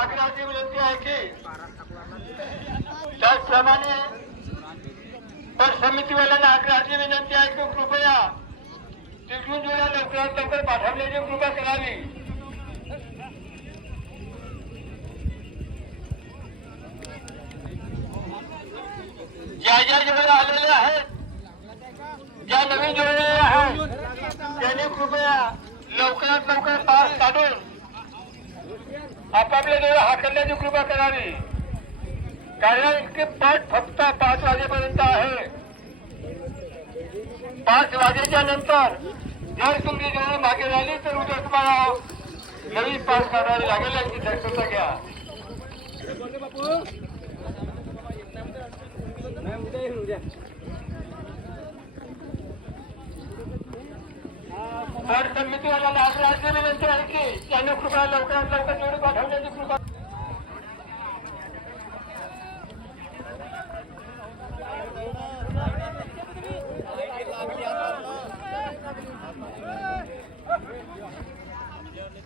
आग्रहाची विनंती आहे की त्याचप्रमाणे पण समितीवाल्यांना आग्रहाची विनंती आहे की कृपया तिथून जोड्या लवकरात लवकर पाठवण्याची कृपा करावी. ज्या ज्या जोड्या आलेल्या आहेत ज्या नवीन जोडलेल्या आहेत त्यांनी कृपया लवकरात लवकर आपापल्या जोड्या हाकलण्याची कृपा करावी। कारण की पट फक्त पाच वाजेपर्यंत आहे पाच वाजेच्या नंतर जर तुमची जोडी मागे झाली तर उद्या तुम्हाला नवीन पास काढावी लागेल याची दक्षता घ्या तर समितीवाल्याला आग्रहाची विनंती आहे की त्यांनी कृपया लवकरात लवकर जोडी।